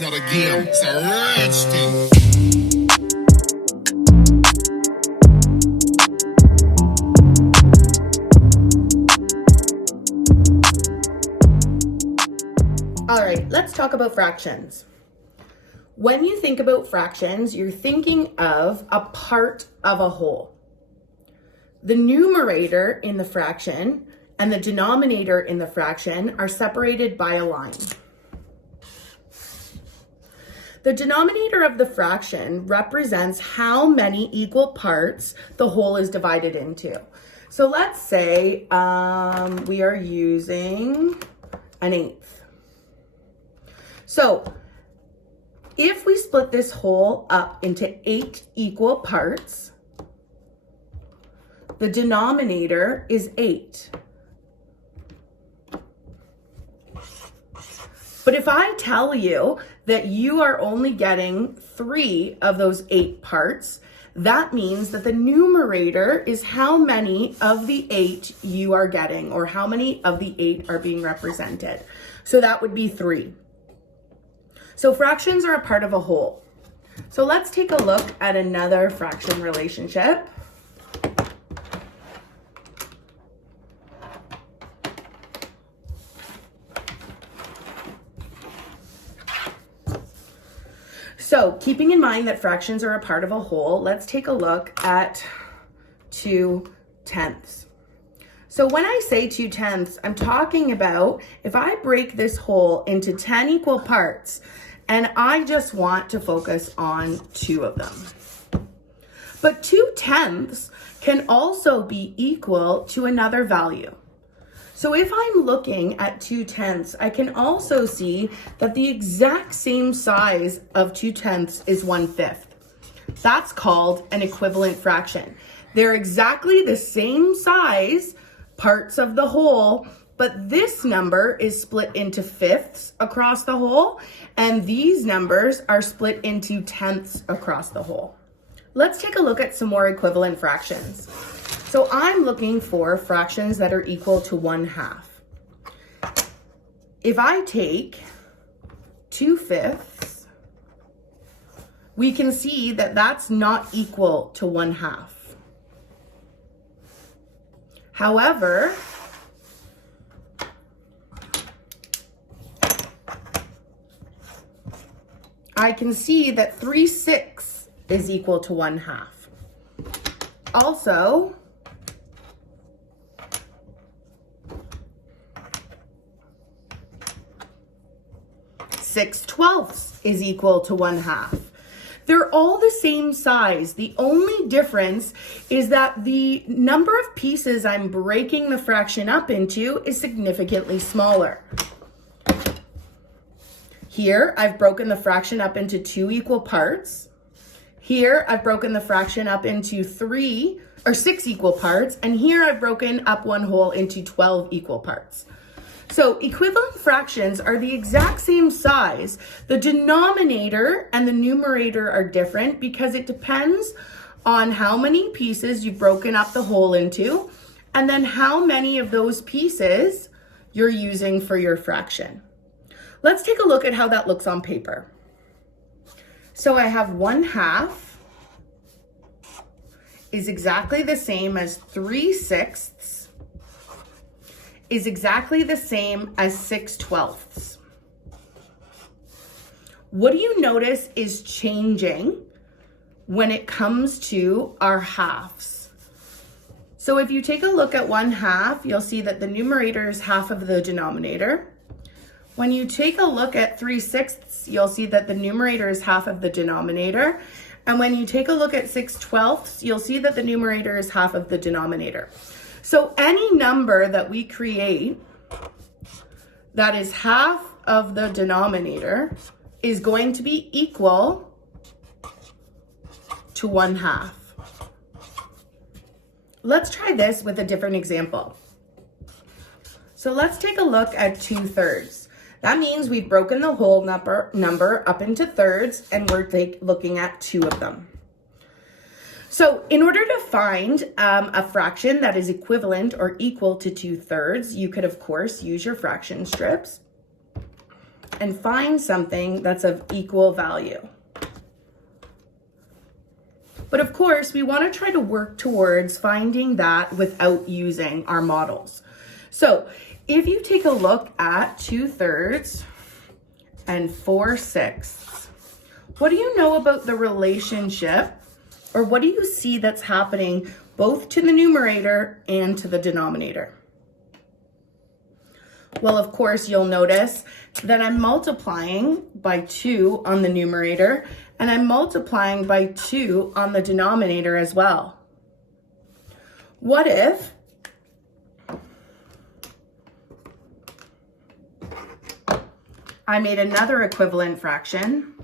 It's not a game, it's a rich thing. All right, let's talk about fractions. When you think about fractions, you're thinking of a part of a whole. The numerator in the fraction and the denominator in the fraction are separated by a line. The denominator of the fraction represents how many equal parts the whole is divided into. So let's say we are using an eighth. So if we split this whole up into 8 equal parts, the denominator is 8. But if I tell you that you are only getting 3 of those 8 parts, that means that the numerator is how many of the 8 you are getting, or how many of the 8 are being represented. So that would be 3. So fractions are a part of a whole. So let's take a look at another fraction relationship. So keeping in mind that fractions are a part of a whole, let's take a look at 2/10. So when I say 2/10, I'm talking about if I break this whole into 10 equal parts and I just want to focus on 2 of them. But 2/10 can also be equal to another value. So if I'm looking at 2/10, I can also see that the exact same size of 2/10 is 1/5. That's called an equivalent fraction. They're exactly the same size parts of the whole, but this number is split into fifths across the whole, and these numbers are split into tenths across the whole. Let's take a look at some more equivalent fractions. So I'm looking for fractions that are equal to 1/2. If I take 2/5, we can see that that's not equal to 1/2. However, I can see that 3/6 is equal to 1/2. Also, 6/12 is equal to 1/2. They're all the same size. The only difference is that the number of pieces I'm breaking the fraction up into is significantly smaller. Here, I've broken the fraction up into 2 equal parts. Here, I've broken the fraction up into 6 equal parts. And here, I've broken up one whole into 12 equal parts. So equivalent fractions are the exact same size. The denominator and the numerator are different because it depends on how many pieces you've broken up the whole into, and then how many of those pieces you're using for your fraction. Let's take a look at how that looks on paper. So I have 1/2 is exactly the same as 3/6 is exactly the same as 6/12. What do you notice is changing when it comes to our halves? So if you take a look at 1/2, you'll see that the numerator is half of the denominator. When you take a look at 3/6, you'll see that the numerator is half of the denominator. And when you take a look at 6/12, you'll see that the numerator is half of the denominator. So any number that we create that is half of the denominator is going to be equal to 1/2. Let's try this with a different example. So let's take a look at 2/3. That means we've broken the whole number up into thirds, and we're looking at 2 of them. So in order to find a fraction that is equivalent or equal to 2/3, you could of course use your fraction strips. and find something that's of equal value. But of course, we want to try to work towards finding that without using our models. So if you take a look at 2/3 and 4/6, what do you know about the relationship, or what do you see that's happening both to the numerator and to the denominator? Well, of course, you'll notice that I'm multiplying by 2 on the numerator, and I'm multiplying by 2 on the denominator as well. What if I made another equivalent fraction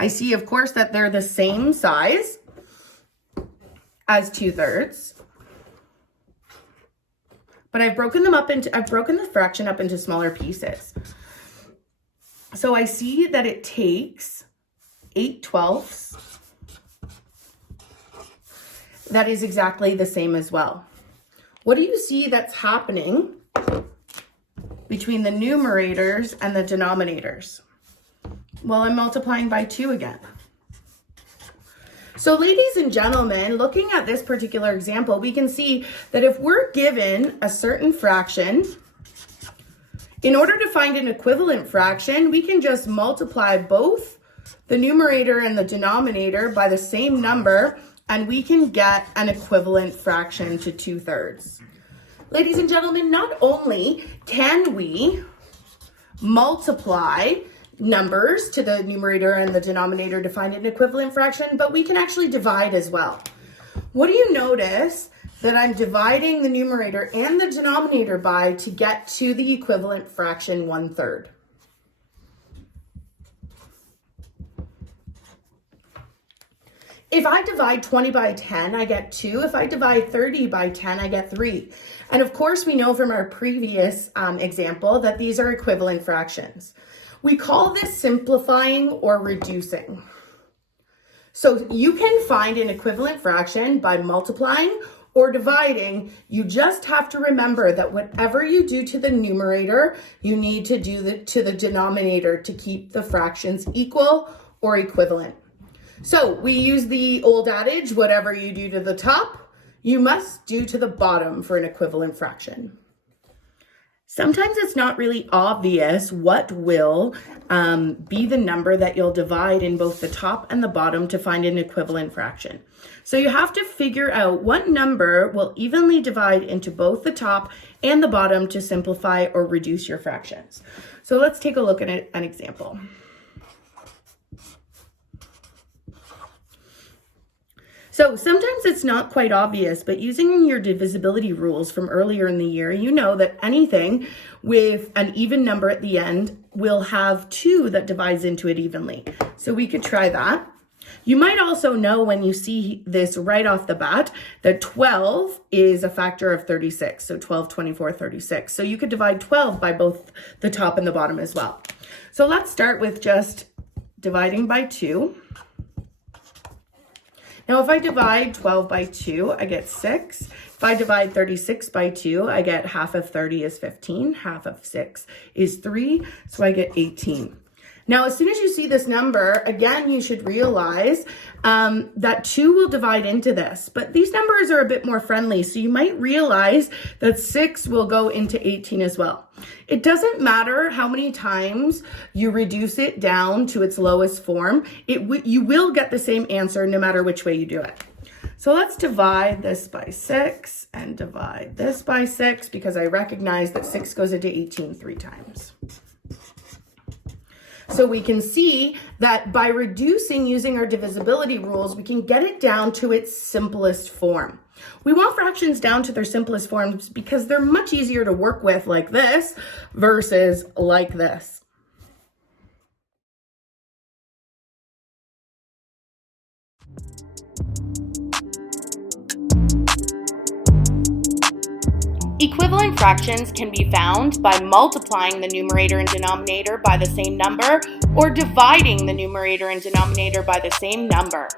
I see, of course, that they're the same size as 2/3, but I've broken the fraction up into smaller pieces. So I see that it takes 8/12. That is exactly the same as well. What do you see that's happening between the numerators and the denominators? Well, I'm multiplying by 2 again. So ladies and gentlemen, looking at this particular example, we can see that if we're given a certain fraction, in order to find an equivalent fraction, we can just multiply both the numerator and the denominator by the same number, and we can get an equivalent fraction to 2/3. Ladies and gentlemen, not only can we multiply numbers to the numerator and the denominator to find an equivalent fraction, but we can actually divide as well. What do you notice that I'm dividing the numerator and the denominator by to get to the equivalent fraction 1/3? If I divide 20 by 10, I get 2. If I divide 30 by 10, I get 3. And of course, we know from our previous example that these are equivalent fractions. We call this simplifying or reducing. So you can find an equivalent fraction by multiplying or dividing. You just have to remember that whatever you do to the numerator, you need to do to the denominator to keep the fractions equal or equivalent. So we use the old adage, whatever you do to the top, you must do to the bottom for an equivalent fraction. Sometimes it's not really obvious what will be the number that you'll divide in both the top and the bottom to find an equivalent fraction. So you have to figure out what number will evenly divide into both the top and the bottom to simplify or reduce your fractions. So let's take a look at an example. So sometimes it's not quite obvious, but using your divisibility rules from earlier in the year, you know that anything with an even number at the end will have 2 that divides into it evenly. So we could try that. You might also know when you see this right off the bat that 12 is a factor of 36. So 12, 24, 36. So you could divide 12 by both the top and the bottom as well. So let's start with just dividing by 2. Now, if I divide 12 by 2, I get 6. If I divide 36 by 2, I get half of 30 is 15. Half of 6 is 3, so I get 18. Now, as soon as you see this number, again, you should realize that 2 will divide into this. But these numbers are a bit more friendly, so you might realize that 6 will go into 18 as well. It doesn't matter how many times you reduce it down to its lowest form. You will get the same answer no matter which way you do it. So let's divide this by 6 and divide this by 6 because I recognize that 6 goes into 18 3 times. So we can see that by reducing using our divisibility rules, we can get it down to its simplest form. We want fractions down to their simplest forms because they're much easier to work with like this versus like this. Equivalent fractions can be found by multiplying the numerator and denominator by the same number or dividing the numerator and denominator by the same number.